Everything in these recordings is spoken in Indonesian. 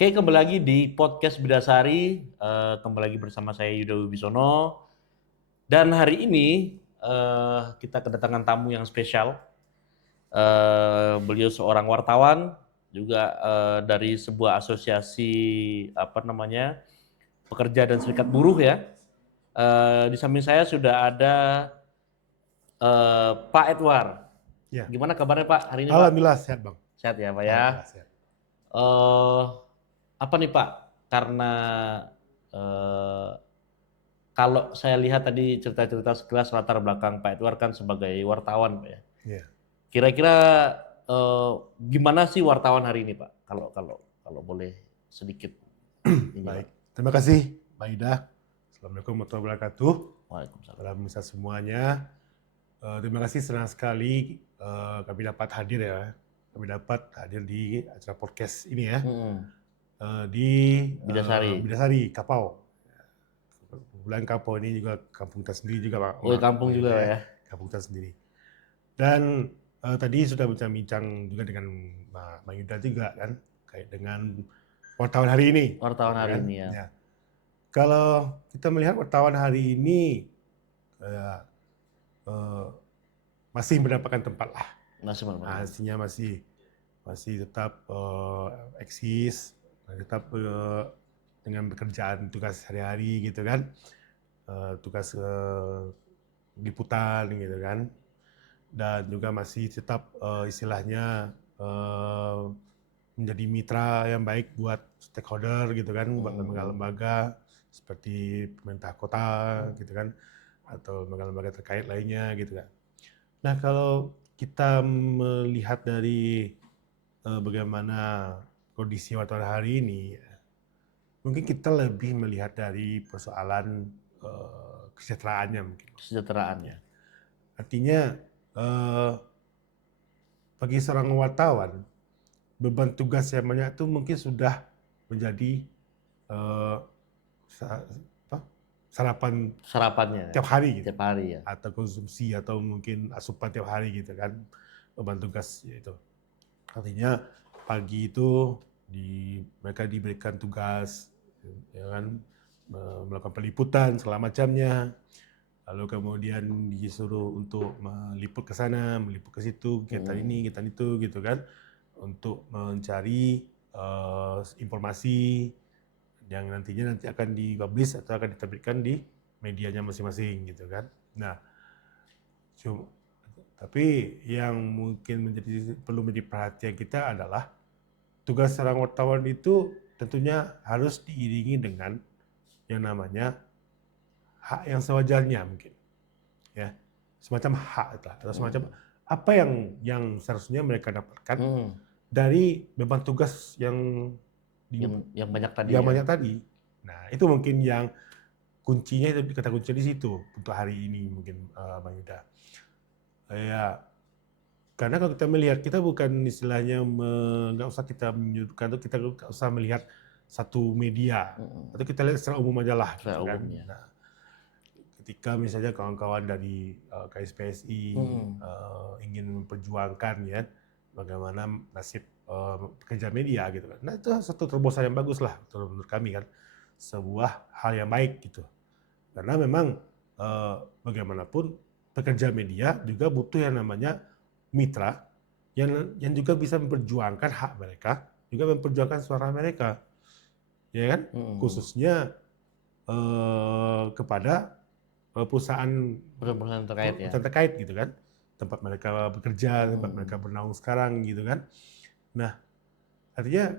Oke, kembali lagi di podcast Bidasari. Kembali lagi bersama saya Yuda Wibisono. Dan hari ini kita kedatangan tamu yang spesial. Beliau seorang wartawan, juga dari sebuah asosiasi pekerja dan serikat buruh ya. Di samping saya sudah ada Pak Edward. Ya, Gimana kabarnya Pak hari ini Pak? alhamdulillah sehat Bang. Sehat ya Pak ya? Alhamdulillah sehat. eh Apa nih Pak? Karena eh, kalau saya lihat tadi cerita-cerita sekilas latar belakang Pak Edward kan sebagai wartawan Pak ya. Ya, Kira-kira eh, gimana sih wartawan hari ini Pak? Kalau kalau kalau boleh sedikit ini Pak. baik. Terima kasih Mbak Ida. Assalamualaikum warahmatullahi wabarakatuh. Waalaikumsalam. Salam bisa semuanya. Terima kasih, senang sekali kami dapat hadir ya. Kami dapat hadir di acara podcast ini ya. Di Bidasari. Bidasari, Kapau. Kebetulan Kapau ini juga kampung kita sendiri juga Pak. Oh, kampung Mbak juga Ida Pak ya. ya. Kampung kita sendiri. Dan tadi sudah bincang-bincang juga dengan Mbak Yuda juga kan, kayak dengan wartawan hari ini. Wartawan Ya hari kan? ini ya. Ya. Kalau kita melihat wartawan hari ini eh, eh, masih mendapatkan tempat lah. Masih benar. Hasilnya masih tetap eksis, tetap dengan pekerjaan tugas sehari-hari gitu kan, tugas liputan gitu kan, dan juga masih tetap istilahnya menjadi mitra yang baik buat stakeholder gitu kan, buat lembaga-lembaga seperti pemerintah kota gitu kan, atau lembaga-lembaga terkait lainnya gitu kan. Nah, kalau kita melihat dari bagaimana kondisi wartawan hari ini, mungkin kita lebih melihat dari persoalan kesejahteraannya mungkin. Kesejahteraannya. Artinya bagi seorang wartawan, beban tugas yang banyak itu mungkin sudah menjadi sarapan Sarapannya tiap hari gitu, tiap hari ya. atau konsumsi atau mungkin asupan tiap hari gitu kan, beban tugas itu. Artinya pagi itu mereka diberikan tugas ya kan, melakukan peliputan segala macamnya, lalu kemudian disuruh untuk meliput ke sana, meliput ke situ, kegiatan ini, kegiatan itu gitu kan, untuk mencari informasi yang nantinya akan dipublish atau akan diterbitkan di medianya masing-masing gitu kan. Nah, tapi yang mungkin perlu menjadi perhatian kita adalah tugas seorang wartawan itu tentunya harus diiringi dengan yang namanya hak yang sewajarnya mungkin, ya, semacam hak atau semacam apa yang seharusnya mereka dapatkan dari beban tugas yang banyak tadi yang ya. banyak tadi. Nah, itu mungkin yang kuncinya, itu kata kuncinya di situ untuk hari ini mungkin Bang Yuda. Ya, karena kalau kita melihat, kita bukan istilahnya nggak usah kita menyudutkan, atau kita nggak usah melihat satu media, atau kita lihat secara umum aja lah gitu kan. Nah, ketika misalnya kawan-kawan dari KSPSI ingin memperjuangkan ya bagaimana nasib pekerja media gitu kan. Nah, itu satu terobosan yang bagus lah menurut kami kan, sebuah hal yang baik gitu. Karena memang bagaimanapun pekerja media juga butuh yang namanya mitra yang juga bisa memperjuangkan hak mereka, juga memperjuangkan suara mereka, ya kan? Khususnya kepada perusahaan terkait gitu kan, tempat mereka bekerja, tempat mereka bernaung sekarang gitu kan. Nah, artinya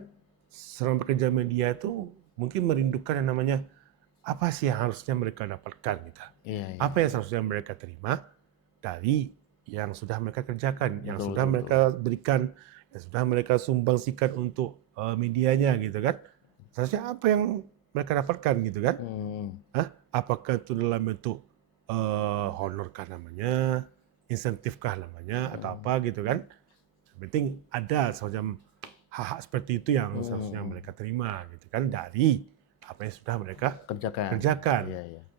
seorang pekerja media itu mungkin merindukan yang namanya apa sih yang harusnya mereka dapatkan gitu. Apa yang seharusnya mereka terima dari yang sudah mereka kerjakan, yang sudah mereka berikan, yang sudah mereka sumbangsikan untuk medianya gitu kan. Seharusnya apa yang mereka dapatkan gitu kan. Apakah itu dalam bentuk honorkah namanya, insentifkah namanya, atau apa gitu kan. Yang penting ada semacam hak-hak seperti itu yang seharusnya mereka terima gitu kan, dari apa yang sudah mereka kerjakan.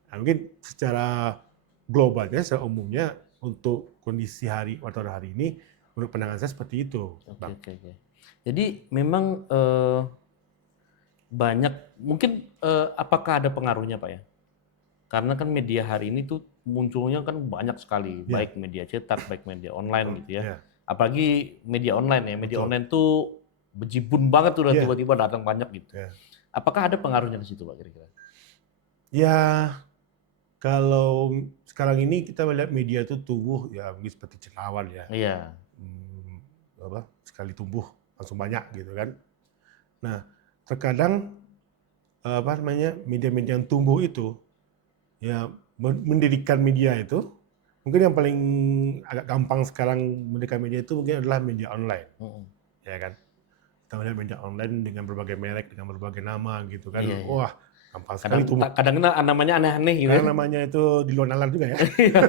Nah, mungkin secara globalnya, secara umumnya untuk kondisi wartawan hari ini, menurut pandangan saya seperti itu. Oke. Jadi memang banyak mungkin apakah ada pengaruhnya Pak ya? Karena kan media hari ini tuh munculnya kan banyak sekali, Ya, baik media cetak, baik media online gitu ya. ya, Apalagi media online ya, media betul. online tuh bejibun banget tuh udah Ya, tiba-tiba datang banyak gitu. ya. Apakah ada pengaruhnya di situ Pak kira-kira? Ya, kalau sekarang ini kita melihat media itu tumbuh ya mungkin seperti cendawan ya. Iya. Sekali tumbuh langsung banyak gitu kan. Nah, terkadang media-media yang tumbuh itu ya mendirikan media itu mungkin yang paling agak gampang sekarang mendirikan media itu mungkin adalah media online, ya kan. Kita melihat media online dengan berbagai merek, dengan berbagai nama gitu kan. Iya, iya. Wah, gampang sekali tumbuh. Kadang namanya aneh-aneh gitu. Karena namanya itu di luar nalar juga ya. Iya.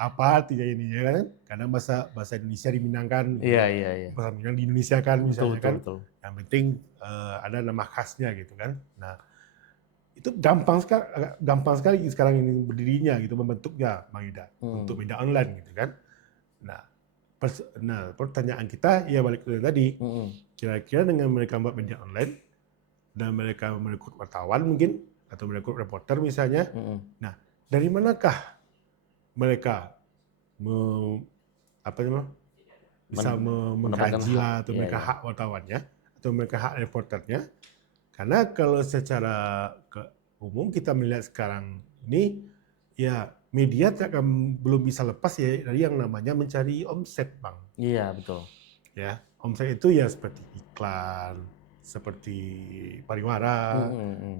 Apa artinya ini ya kan? Kadang bahasa Indonesia diminangkan, Iya, iya, iya. bahasa Minang di Indonesia kan Betul, misalnya betul, kan. betul. Yang penting ada nama khasnya gitu kan. Nah, itu gampang sekali sekarang ini berdirinya gitu, membentuknya Bang Ida untuk media online gitu kan. Nah, pertanyaan kita ya balik ke tadi, kira-kira dengan mereka buat media online dan mereka merekrut wartawan mungkin atau merekrut reporter misalnya, nah dari manakah mereka bisa mengkaji lah atau mereka hak wartawannya atau mereka hak reporternya? Karena kalau secara umum kita melihat sekarang ini, ya media belum bisa lepas ya dari yang namanya mencari omset, Bang. Iya, betul. Ya, omset itu ya seperti iklan, seperti pariwara.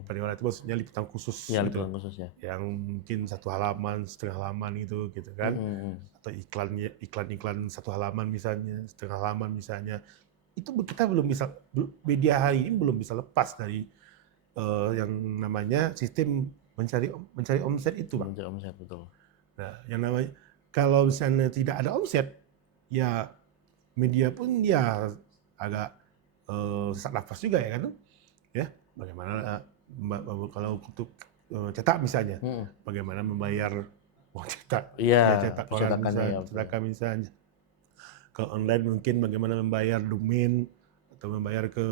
Pariwara itu maksudnya liputan khusus. Ya, gitu. liputan khusus ya. Yang mungkin 1 halaman, setengah halaman gitu kan. Atau iklan 1 halaman misalnya, setengah halaman misalnya. Itu kita belum bisa, media hari ini belum bisa lepas dari yang namanya sistem mencari omset itu, Bang. Mencari omset, betul. Nah, yang namanya kalau misalnya tidak ada omset, ya media pun ya agak sesak nafas juga ya kan, ya bagaimana kalau untuk cetak misalnya, bagaimana membayar uang cetak, Iya, cetak koran misalnya, cetakan misalnya. Kalau online mungkin bagaimana membayar domain atau membayar ke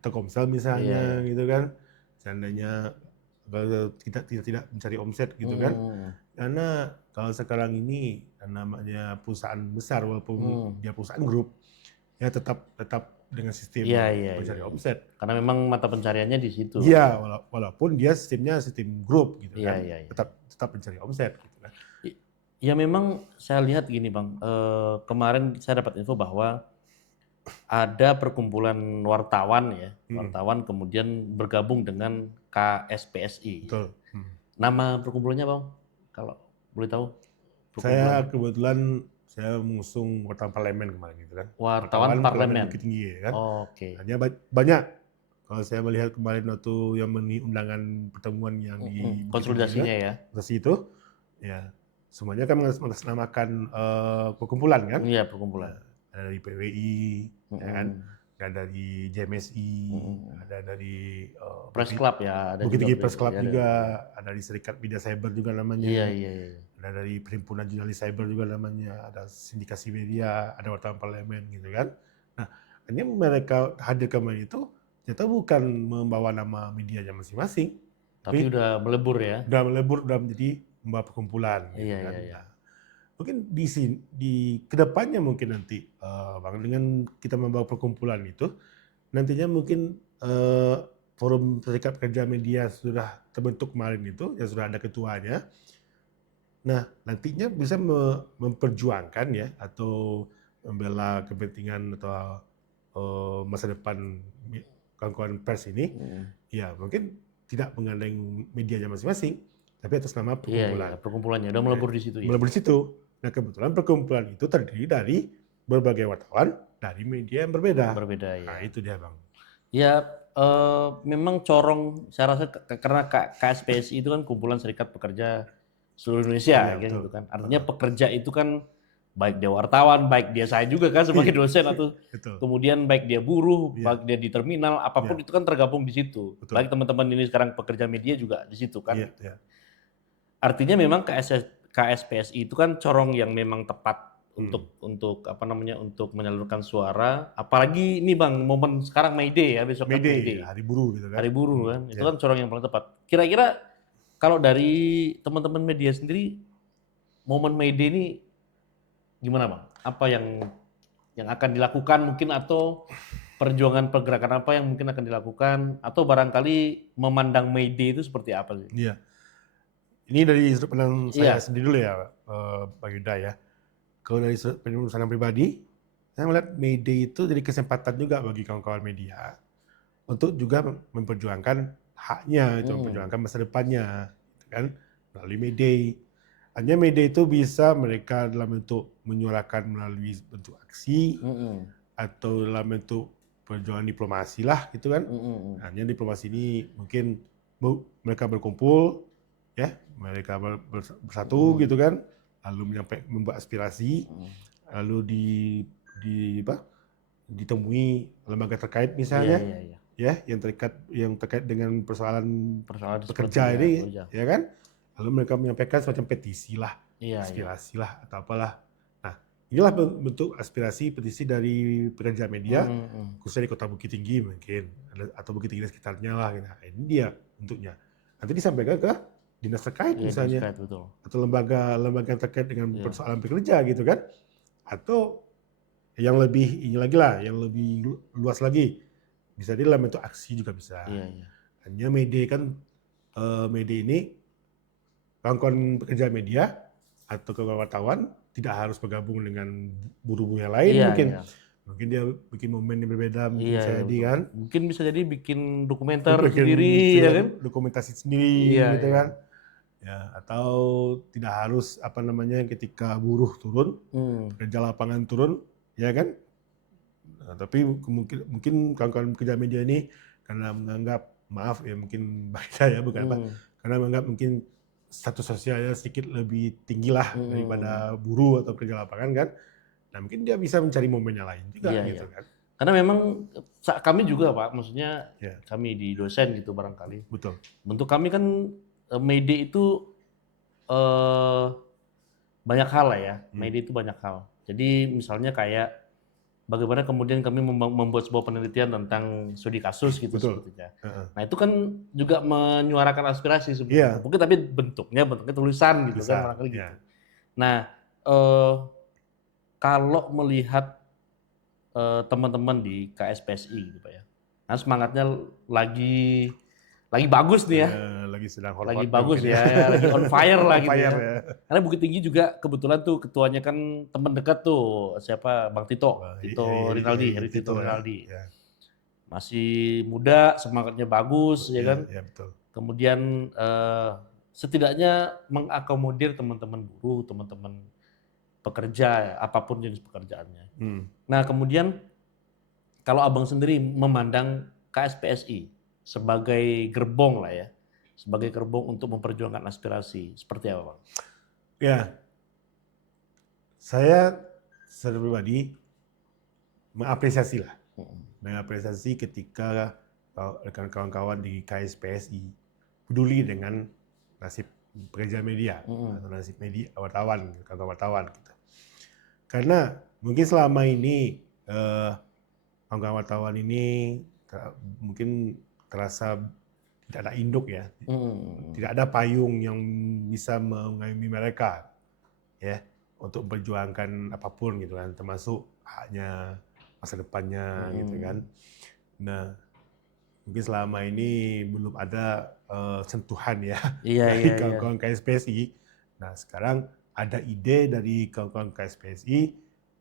Telkomsel misalnya gitu kan. Seandainya kalau kita tidak mencari omset gitu kan. Karena kalau sekarang ini namanya perusahaan besar walaupun dia perusahaan grup ya tetap dengan sistem mencari omset. Karena memang mata pencariannya di situ. Iya, walaupun dia sistemnya sistem grup gitu kan. Tetap mencari omset gitu kan. Ya memang saya lihat gini Bang, kemarin saya dapat info bahwa ada perkumpulan wartawan ya, wartawan kemudian bergabung dengan KSPSI. Betul. Nama perkumpulannya Bang, kalau boleh tahu? Saya kebetulan mengusung wartawan parlemen kemarin gitu kan. Wartawan parlemen Bukit Tinggi ya kan. Oke. Hanya banyak. Kalau saya melihat kemarin waktu yang undangan pertemuan yang di konsolidasinya ya. Konsolidasi itu, ya semuanya kan mengatasnamakan perkumpulan kan. Iya, perkumpulan. Ada dari PWI, ya kan. Ada dari JMSI, ada dari Press Club ya, ada Bukit Tinggi Press Club ya, juga, ada dari Serikat Media Cyber juga namanya. Iya. Ada dari Perhimpunan Jurnalis Cyber juga namanya, ada Sindikasi Media, ada wartawan parlemen gitu kan. Nah, hanya mereka hadir kemarin itu ternyata bukan membawa nama medianya masing-masing, tapi udah melebur ya. Udah menjadi membawa perkumpulan gitu kan. Iya. Mungkin di kedepannya mungkin nanti Bang, dengan kita membawa perkumpulan itu nantinya mungkin forum Serikat Pekerja Media sudah terbentuk kemarin itu, yang sudah ada ketuanya. Nah, nantinya bisa memperjuangkan ya atau membela kepentingan atau masa depan kawan-kawan pers ini, ya mungkin tidak menggandeng medianya masing-masing, tapi atas nama perkumpulan. Iya, perkumpulannya udah melebur di situ ya. Melebur di situ. Nah, kebetulan perkumpulan itu terdiri dari berbagai wartawan dari media yang berbeda. Ya. Nah, itu dia Bang. Ya, memang corong, saya rasa karena KSPSI itu kan kumpulan serikat pekerja seluruh Indonesia, gitu kan. Artinya pekerja itu kan baik dia wartawan, baik dia saya juga kan sebagai dosen atau kemudian baik dia buruh, baik dia di terminal, apapun itu kan tergabung di situ. Baik teman-teman ini sekarang pekerja media juga di situ kan. Artinya memang KSPSI itu kan corong yang memang tepat untuk apa namanya, untuk menyalurkan suara. Apalagi ini Bang, momen sekarang May Day ya, besok kan May Day. Hari buruh gitu kan. Hari buruh kan. Itu kan corong yang paling tepat. Kira-kira kalau dari teman-teman media sendiri, momen May Day ini gimana Bang? Apa yang akan dilakukan mungkin, atau perjuangan pergerakan apa yang mungkin akan dilakukan, atau barangkali memandang May Day itu seperti apa sih? Iya. Ini dari sudut pandang saya Iya. sendiri dulu ya, Pak Yuda ya. Kalau dari sudut pandang pribadi, saya melihat May Day itu jadi kesempatan juga bagi kawan-kawan media untuk juga memperjuangkan haknya, itu memperjuangkan masa depannya, gitu kan, melalui May Day. Hanya May Day itu bisa mereka dalam bentuk menyuarakan melalui bentuk aksi atau dalam bentuk perjuangan diplomasi lah, gitu kan. Hanya diplomasi ini mungkin mereka berkumpul, ya, mereka bersatu gitu kan, lalu membuat aspirasi, lalu ditemui lembaga terkait misalnya, ya, yang terkait dengan persoalan pekerja ini, ya kan, lalu mereka menyampaikan semacam petisi lah, aspirasi lah atau apalah. Nah, inilah bentuk aspirasi petisi dari pekerja media, khususnya di Kota Bukit Tinggi mungkin, atau Bukit Tinggi dan sekitarnya lah. Nah, ini dia bentuknya. Nanti disampaikan ke dinas terkait misalnya, atau lembaga yang terkait dengan persoalan pekerja gitu kan, atau yang lebih ini lagi lah, yang lebih luas lagi, bisa dalam bentuk aksi juga bisa. Hanya media kan, media ini kawan-kawan pekerja media atau kawan wartawan tidak harus bergabung dengan buruh-buruh yang lain mungkin. Mungkin dia bikin momen yang berbeda, mungkin jadi kan. Mungkin bisa jadi bikin dokumenter sendiri, ya kan? Dokumentasi sendiri, gitu kan. Ya, atau tidak harus apa namanya ketika buruh turun, pekerja lapangan turun, ya kan. Nah, tapi mungkin kawan-kawan pekerja media ini karena menganggap, maaf ya mungkin beda ya, bukan apa, karena menganggap mungkin status sosialnya sedikit lebih tinggi lah daripada buruh atau pekerja lapangan kan. Nah, mungkin dia bisa mencari momen yang lain juga gitu kan. Karena memang kami juga Pak, maksudnya kami di dosen gitu barangkali. Betul. Bentuk kami kan May Day itu banyak hal lah ya. May Day itu banyak hal. Jadi misalnya kayak bagaimana kemudian kami membuat sebuah penelitian tentang studi kasus gitu sebetulnya. Nah, itu kan juga menyuarakan aspirasi sebenarnya. Mungkin tapi bentuknya tulisan gitu kan barangkali gitu. Nah, kalau melihat teman-teman di KSPSI gitu Pak ya. Nah, semangatnya lagi bagus nih ya. Lagi sedang hot-hot. Lagi bagus ya, lagi on fire lah gitu ya. Karena Bukit Tinggi juga kebetulan tuh ketuanya kan teman dekat tuh, siapa, Bang Tito Rinaldi, Heri Tito Rinaldi. Masih muda, semangatnya bagus ya kan. Betul. Kemudian setidaknya mengakomodir teman-teman buruh, teman-teman pekerja, apapun jenis pekerjaannya. Nah, kemudian kalau Abang sendiri memandang KSPSI sebagai gerbong lah ya, sebagai gerbong untuk memperjuangkan aspirasi, seperti apa Bang? Ya, saya secara pribadi mengapresiasi lah, mengapresiasi ketika kawan-kawan di KSPSI peduli dengan nasib pekerja media atau nasib media wartawan, kawan-kawan wartawan gitu. Karena mungkin selama ini kawan-kawan wartawan ini mungkin terasa tidak ada induk ya, tidak ada payung yang bisa mengayomi mereka ya untuk memperjuangkan apapun gitu kan, termasuk haknya, masa depannya gitu kan. Nah, mungkin selama ini belum ada sentuhan ya dari kawan-kawan KSPSI. Nah, sekarang ada ide dari kawan-kawan KSPSI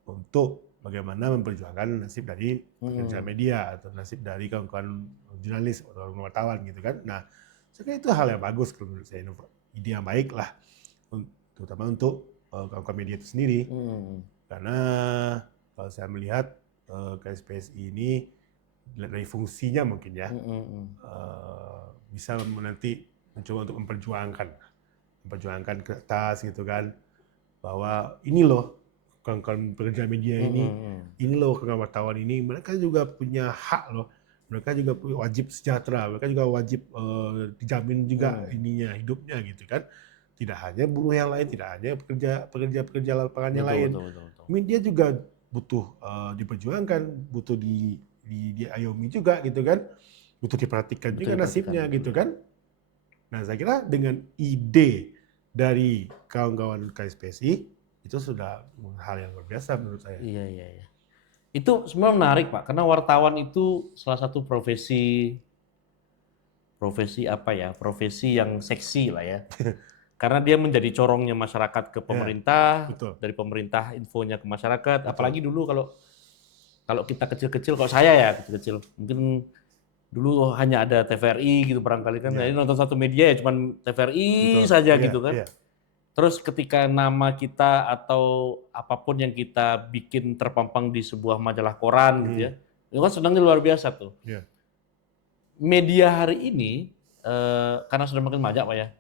untuk bagaimana memperjuangkan nasib dari pekerja media atau nasib dari kawan-kawan jurnalis atau wartawan gitu kan. Nah, saya kira itu hal yang bagus menurut saya, ide yang baik lah, terutama untuk kawan-kawan media itu sendiri. Karena kalau saya melihat KSPSI ini dari fungsinya mungkin ya, bisa nanti mencoba untuk memperjuangkan kertas gitu kan, bahwa ini loh kawan-kawan pekerja media ini loh kawan wartawan ini, mereka juga punya hak loh, mereka juga wajib sejahtera, mereka juga wajib dijamin juga ininya hidupnya gitu kan. Tidak hanya buruh yang lain, tidak hanya pekerja lapangan yang lain. Betul. Media juga butuh diperjuangkan, butuh diayomi juga gitu kan, butuh diperhatikan Betul juga diperhatikan, nasibnya betul. gitu kan. Nah saya kira dengan ide dari kawan-kawan KSPSI itu sudah hal yang luar biasa menurut saya. Iya. Itu sebenarnya menarik Pak, karena wartawan itu salah satu profesi yang seksi lah ya. Karena dia menjadi corongnya masyarakat ke Ya, pemerintah, betul, dari pemerintah infonya ke masyarakat. betul. Apalagi dulu kalau kalau kita kecil-kecil, kalau saya ya kecil-kecil, mungkin dulu hanya ada TVRI gitu barangkali kan. Jadi Ya, nonton satu media ya cuman TVRI betul. saja Iya, gitu kan. iya, Terus ketika nama kita atau apapun yang kita bikin terpampang di sebuah majalah koran gitu ya, itu kan senangnya luar biasa tuh. iya. Media hari ini karena sudah makin banyak Pak ya,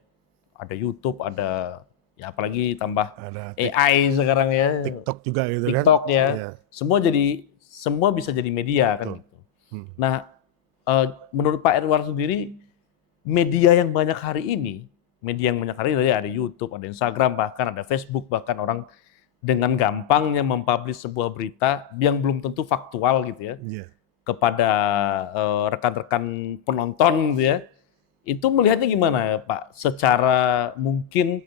ada YouTube, ada ya apalagi tambah Ada AI sekarang ya, TikTok juga gitu kan. TikTok ya, Iya, semua bisa jadi media kan betul. gitu. Nah, menurut Pak Edward sendiri, media yang banyak hari ini, ada YouTube, ada Instagram, bahkan ada Facebook, bahkan orang dengan gampangnya mempublish sebuah berita yang belum tentu faktual gitu ya, Iya. kepada rekan-rekan penonton gitu ya. Itu melihatnya gimana ya Pak? Secara mungkin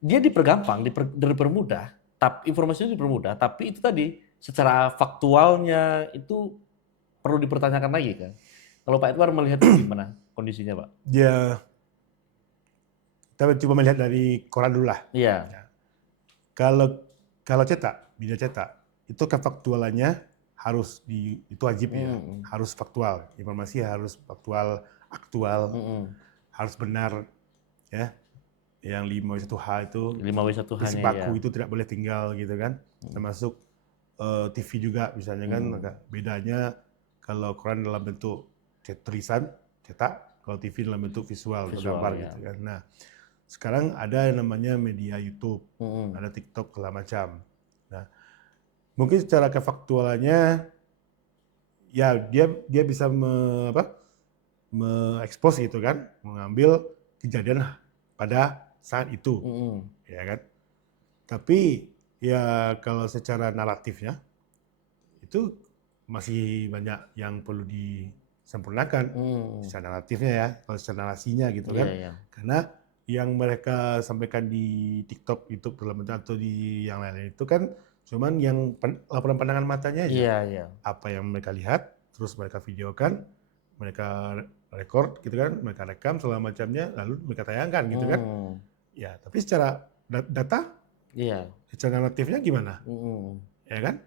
dia dipermudah, tapi informasinya dipermudah, tapi itu tadi secara faktualnya itu perlu dipertanyakan lagi kan. Kalau Pak Edward melihat itu gimana kondisinya Pak? Ya, kita coba melihat dari koran dulu lah. Iya. Ya. Kalau cetak, media cetak, itu kefaktualannya itu wajib ya, harus faktual. Informasi harus faktual, aktual, harus benar ya. Yang 5W1H itu 5W1H-nya isi baku ya. itu tidak boleh tinggal gitu kan. Termasuk TV juga misalnya kan, maka bedanya kalau koran dalam bentuk tulisan cetak, kalau TV dalam bentuk visual gambar ya. gitu kan. Nah, sekarang ada yang namanya media YouTube, ada TikTok segala macam. Nah, mungkin secara kefaktualannya ya dia bisa mengekspos gitu kan, mengambil kejadian pada saat itu, ya kan. Tapi ya kalau secara naratifnya itu masih banyak yang perlu disempurnakan secara naratifnya ya, kalau secara narasinya gitu kan. Iya. Karena yang mereka sampaikan di TikTok, YouTube atau di yang lain itu kan cuman yang laporan pandangan matanya aja. Iya. Apa yang mereka lihat, terus mereka videokan, mereka record gitu kan, mereka rekam segala macamnya, lalu mereka tayangkan gitu kan. Ya, tapi secara data, Iya. secara naratifnya gimana? Ya kan?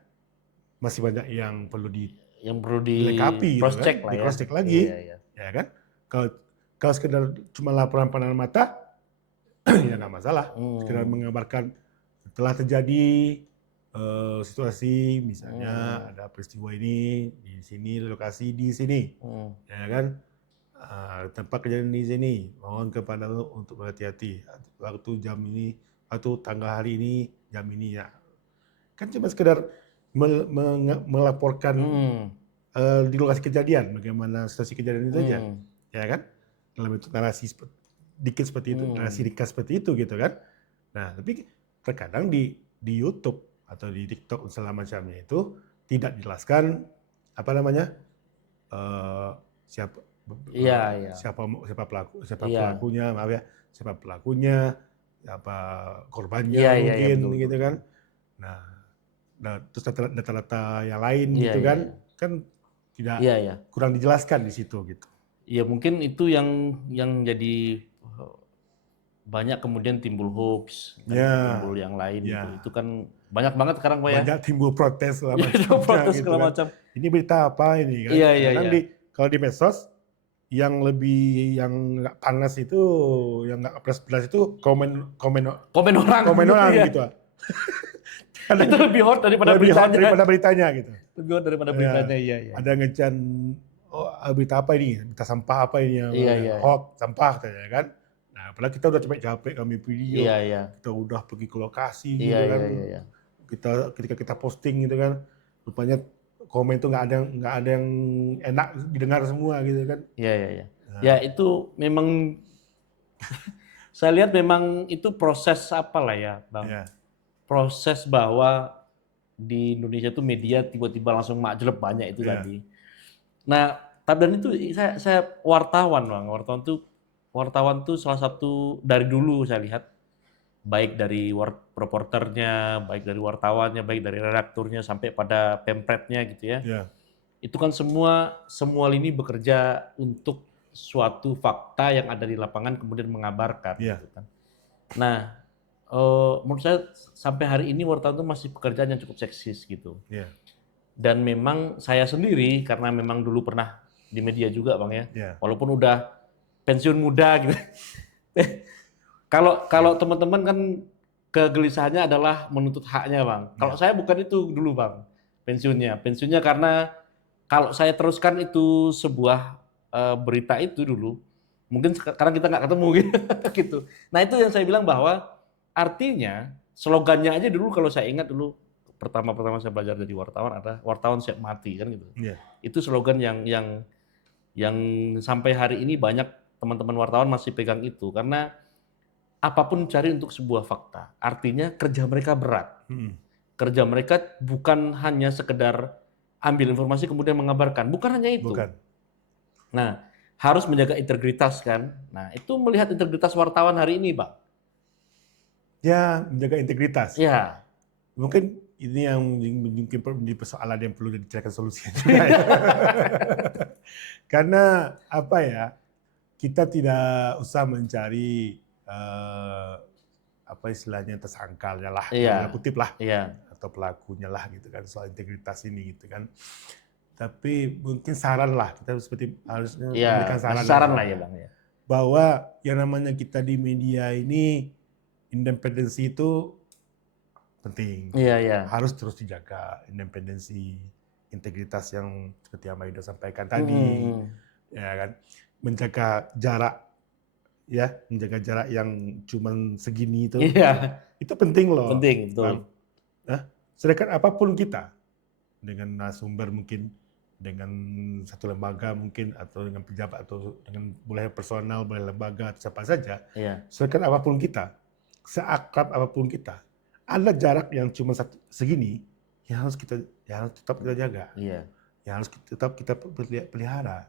Masih banyak yang perlu dilengkapi cross gitu check kan, lah di ya. cross check lagi, Iya. ya kan? Kalau sekedar cuma laporan pandangan mata, ya nggak masalah. Sekedar mengabarkan telah terjadi situasi, misalnya ada peristiwa ini di sini, lokasi di sini, ya kan? Tempat kejadian di sini, mohon kepada untuk berhati-hati. Waktu jam ini, waktu tanggal hari ini, jam ini ya. Kan cuma sekedar melaporkan di lokasi kejadian, bagaimana situasi kejadian itu aja, ya kan? Dalam bentuk narasi dikit seperti itu, narasi ringkas seperti itu gitu kan. Nah, tapi terkadang di YouTube atau di TikTok segala macamnya itu tidak dijelaskan apa namanya siapa pelakunya, maaf ya, siapa pelakunya, siapa korbannya mungkin betul. gitu kan. Nah, terus data-data yang lain gitu kan, kan tidak kurang dijelaskan di situ gitu. Ya mungkin itu yang jadi banyak kemudian timbul hoax, timbul yang lain gitu. Itu kan banyak banget sekarang Pak ya. Banyak timbul protes segala macam. Protes gitu segala kan. macam. Ini berita apa ini kan? Kadang kalau di medsos yang nggak panas itu, yang nggak pedas-pedas itu komen orang gitu. Itu lebih hot daripada beritanya gitu. Lebih hot daripada beritanya, iya. Ada ngejan, berita apa ini? Berita sampah apa ini yang hoax, sampah katanya kan. Nah, padahal kita udah capek-capek kami video, kita udah pergi ke lokasi gitu kan. Ketika kita posting gitu kan, rupanya komen itu nggak ada yang enak didengar semua gitu kan. Iya. Ya itu memang Saya lihat memang itu proses apa lah ya, Bang. Ya, Proses bahwa di Indonesia tuh media tiba-tiba langsung makjleb banyak itu ya, tadi. Nah, tapi dan itu saya wartawan, Bang. Wartawan tuh salah satu dari dulu saya lihat baik dari reporternya, baik dari wartawannya, baik dari redakturnya sampai pada pempretnya gitu ya. ya, Itu kan semua lini bekerja untuk suatu fakta yang ada di lapangan kemudian mengabarkan ya, gitu kan. Nah, menurut saya sampai hari ini wartawan itu masih pekerjaan yang cukup seksis gitu. ya, Dan memang saya sendiri karena memang dulu pernah di media juga Bang ya. ya, Walaupun udah pensiun muda gitu. Kalau kalau teman-teman kan kegelisahannya adalah menuntut haknya, Bang. Kalau ya, saya bukan itu dulu, Bang. Pensiunnya. Pensiunnya karena kalau saya teruskan itu sebuah berita itu dulu, mungkin sekarang kita nggak ketemu gitu. gitu. Nah, itu yang saya bilang bahwa artinya slogannya aja dulu kalau saya ingat dulu pertama-pertama saya belajar jadi wartawan adalah wartawan siap mati kan gitu. ya, Itu slogan yang sampai hari ini banyak teman-teman wartawan masih pegang itu karena apapun cari untuk sebuah fakta. Artinya kerja mereka berat. Kerja mereka bukan hanya sekedar ambil informasi kemudian mengabarkan. Bukan hanya itu. bukan. Nah, harus menjaga integritas kan. Nah, itu melihat integritas wartawan hari ini, Bang. Ya, menjaga integritas. Ya. Mungkin ini yang mungkin menjadi persoalan yang perlu dicarikan solusinya juga ya. Karena apa ya, kita tidak usah mencari apa istilahnya tersangkalnya lah, Iya. kutip lah, Iya. atau pelakunya lah gitu kan soal integritas ini gitu kan. Tapi mungkin saran lah, kita seperti harusnya memberikan Iya, saran lah ya, ya. Bang ya. Bahwa yang namanya kita di media ini independensi itu penting. Iya, iya. Harus terus dijaga independensi, integritas yang seperti yang Mbak Indo sampaikan tadi, Hmm. ya kan. Menjaga jarak, ya, menjaga jarak yang cuman segini Iya, itu penting loh, penting, betul. Bang. Nah, sedangkan apapun kita, dengan narasumber mungkin, dengan satu lembaga mungkin, atau dengan pejabat, atau dengan boleh personal, boleh lembaga, atau siapa saja, Iya. sedangkan apapun kita, seakrab apapun kita, ada jarak yang cuma segini, yang harus tetap kita jaga, Iya. yang harus tetap kita pelihara.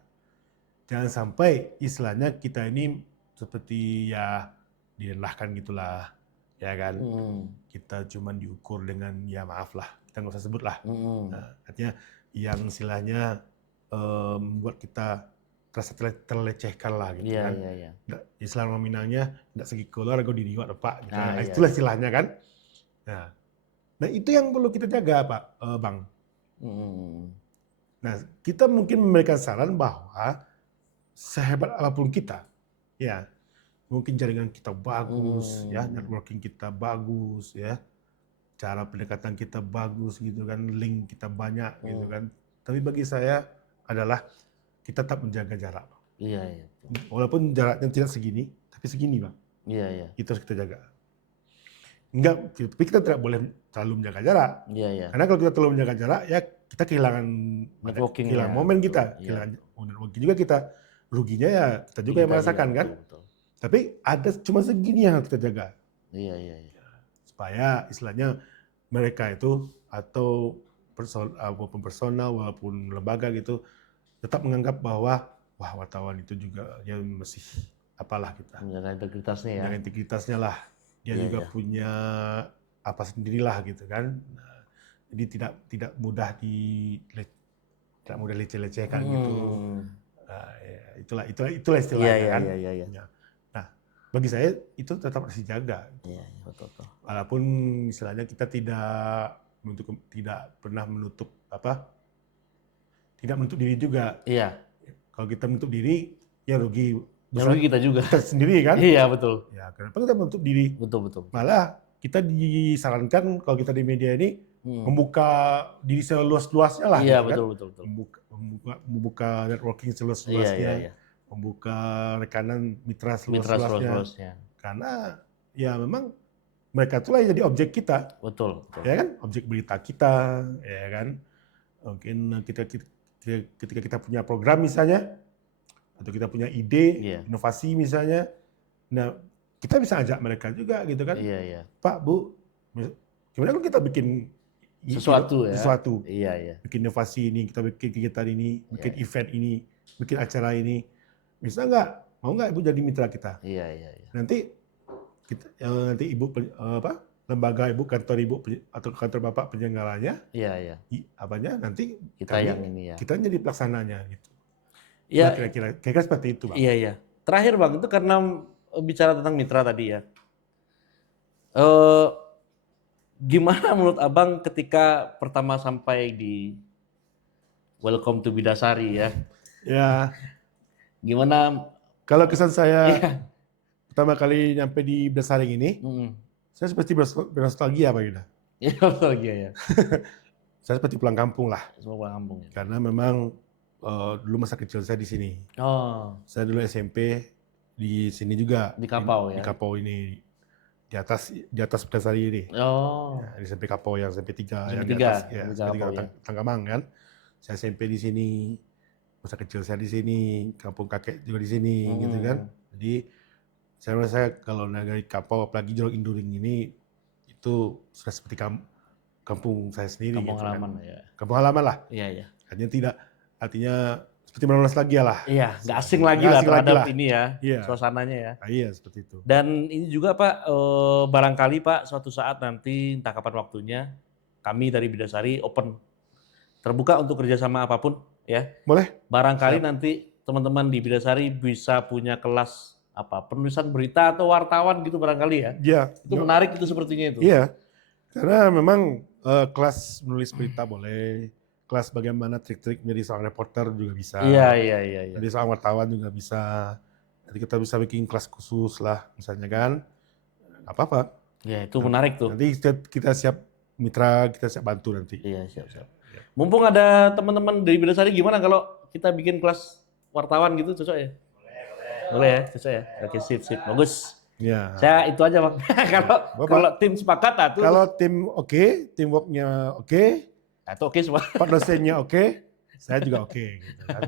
Jangan sampai istilahnya kita ini seperti ya direndahkan gitulah, ya kan? Kita cuma diukur dengan ya maaf lah, kita nggak usah sebut lah. Nah, artinya yang istilahnya membuat kita terasa terlecehkan lah gitu Iya, kan. iya, iya. Islam nominalnya tidak segi keluar gue diriwat Pak. Gitu. Ah, Nah, iya, itulah iya. istilahnya kan. Nah itu yang perlu kita jaga Pak, Bang. Nah kita mungkin memberikan saran bahwa sehebat apapun kita, ya mungkin jaringan kita bagus, ya networking kita bagus, ya cara pendekatan kita bagus gitu kan, link kita banyak gitu kan. Tapi bagi saya adalah kita tetap menjaga jarak. Iya, iya. Walaupun jaraknya tidak segini, tapi segini Bang. Iya, iya. Itu harus kita jaga. Enggak, tapi kita tidak boleh terlalu menjaga jarak. Iya, iya. Karena kalau kita terlalu menjaga jarak, ya kita kehilangan Networking kehilangan ya, momen betul. kita, Iya. kehilangan networking juga kita. Ruginya ya kita juga yang merasakan kan. Betul. Tapi ada cuma segini yang harus kita jaga. Iya, iya, iya. Supaya istilahnya mereka itu atau walaupun personal walaupun lembaga gitu tetap menganggap bahwa wah wartawan itu juga ya masih apalah kita. Menjaga integritasnya ya. Menjaga integritasnya lah. Dia Iya, juga iya. punya apa sendirilah gitu kan. Nah, jadi tidak mudah leceh-lecehkan gitu. Nah, ya, itulah istilahnya Iya, kan. iya, iya. Nah, bagi saya itu tetap harus dijaga. Iya, betul. Walaupun istilahnya kita tidak pernah menutup tidak menutup diri juga. Iya. Kalau kita menutup diri, ya rugi. Yang rugi kita juga. Kita sendiri kan. Iya, betul. Ya, kenapa kita menutup diri? Betul. Malah kita disarankan kalau kita di media ini membuka diri seluas-luasnya lah. Iya, gitu betul. Kan? Membuka networking seluas-luasnya. Iya. Membuka rekanan mitra seluas-luasnya. Karena ya memang mereka itulah yang jadi objek kita. Betul. Ya kan? Objek berita kita, ya kan? Mungkin ketika kita punya program misalnya, atau kita punya ide, inovasi misalnya, nah kita bisa ajak mereka juga gitu kan. Iya, iya. Pak, Bu, gimana kalau kita bikin Sesuatu ya. sesuatu, Iya, iya. bikin inovasi ini, kita bikin kegiatan ini, bikin Iya. event ini, bikin acara ini, bisa nggak? Mau nggak Ibu jadi mitra kita? Iya, iya, iya. Nanti kita, nanti Ibu lembaga Ibu, kantor Ibu atau kantor Bapak penyelenggaranya, Iya, iya. nanti Kita yang ini ya. kita jadi pelaksananya gitu. Ya, Nah, kira-kira seperti itu, Bang. iya, iya. Terakhir Bang, itu karena bicara tentang mitra tadi ya. Gimana menurut Abang ketika pertama sampai di Welcome to Bidasari ya? Ya, Gimana? kalau kesan saya Iya. pertama kali nyampe di Bidasari ini, Mm-mm. saya seperti bernostalgia, Pak Yuda. Iya, nostalgia ya. Saya seperti pulang kampung lah, Semua pulang kampung ya. karena memang dulu masa kecil saya di sini. Oh, Saya dulu SMP di sini juga. di Kapau ya. Di Kapau ini, di atas Bidasari ini. Oh, Ya, di SMP Kapau yang SMP 3 yang SMP di 3, atas, ya, SMP SMP 3 Kapau, ya. Tangkamang kan. Saya SMP di sini, masa kecil saya di sini, kampung kakek juga di sini gitu kan. Jadi saya merasa kalau dari Kapau apalagi Jurong Induring ini itu sudah seperti kampung saya sendiri kampung gitu halaman kan. ya. Kampung halaman lah. Iya, iya. Artinya seperti nostalgia lah. Iya, nggak asing lagi Nggak lah asing lagi terhadap lah. ini ya, Iya. suasananya ya. Nah, iya seperti itu. Dan ini juga Pak, barangkali Pak suatu saat nanti entah kapan waktunya kami dari Bidasari open, terbuka untuk kerjasama apapun ya. Boleh? Barangkali nanti teman-teman di Bidasari bisa punya kelas penulisan berita atau wartawan gitu barangkali ya. Iya. Itu menarik itu sepertinya itu. Iya. Karena memang kelas menulis berita boleh, kelas bagaimana trik-trik menjadi seorang reporter juga bisa. Iya, iya, iya, iya. Jadi seorang wartawan juga bisa. Jadi kita bisa bikin kelas khusus lah, misalnya kan. Apa-apa. Ya, itu menarik tuh. Nanti kita siap mitra, kita siap bantu nanti. Iya, siap-siap. Mumpung ada teman-teman dari Bidasari, gimana kalau kita bikin kelas wartawan gitu, cocok ya? Boleh ya, cocok ya? Oke, sip, bagus. Ya. Saya itu aja Bang. Kalau tim sepakat atau kalau tim oke, teamworknya oke, atau oke semua. Pak dosennya oke, saya juga oke gitu kan.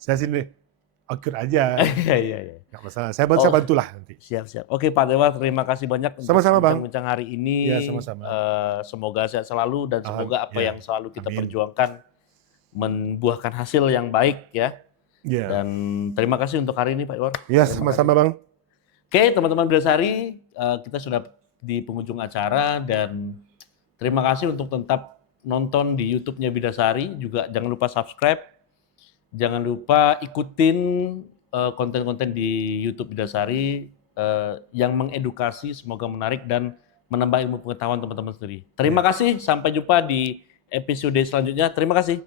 saya sini akur aja. Iya. Nggak masalah. Saya bantulah nanti. Siap. Oke Pak Dewa, terima kasih banyak Sama-sama, Bang. bincang hari ini. Ya, sama-sama. Semoga sehat selalu dan semoga apa yang selalu kita Amin. perjuangkan membuahkan hasil yang baik ya. Ya. Dan terima kasih untuk hari ini Pak Iwar. Ya, sama-sama Bang. Oke, teman-teman Bidasari, kita sudah di penghujung acara dan terima kasih untuk tetap nonton di YouTube-nya Bidasari. Juga jangan lupa subscribe, jangan lupa ikutin konten-konten di YouTube Bidasari yang mengedukasi, semoga menarik dan menambah ilmu pengetahuan teman-teman sendiri. Terima kasih, sampai jumpa di episode selanjutnya. Terima kasih.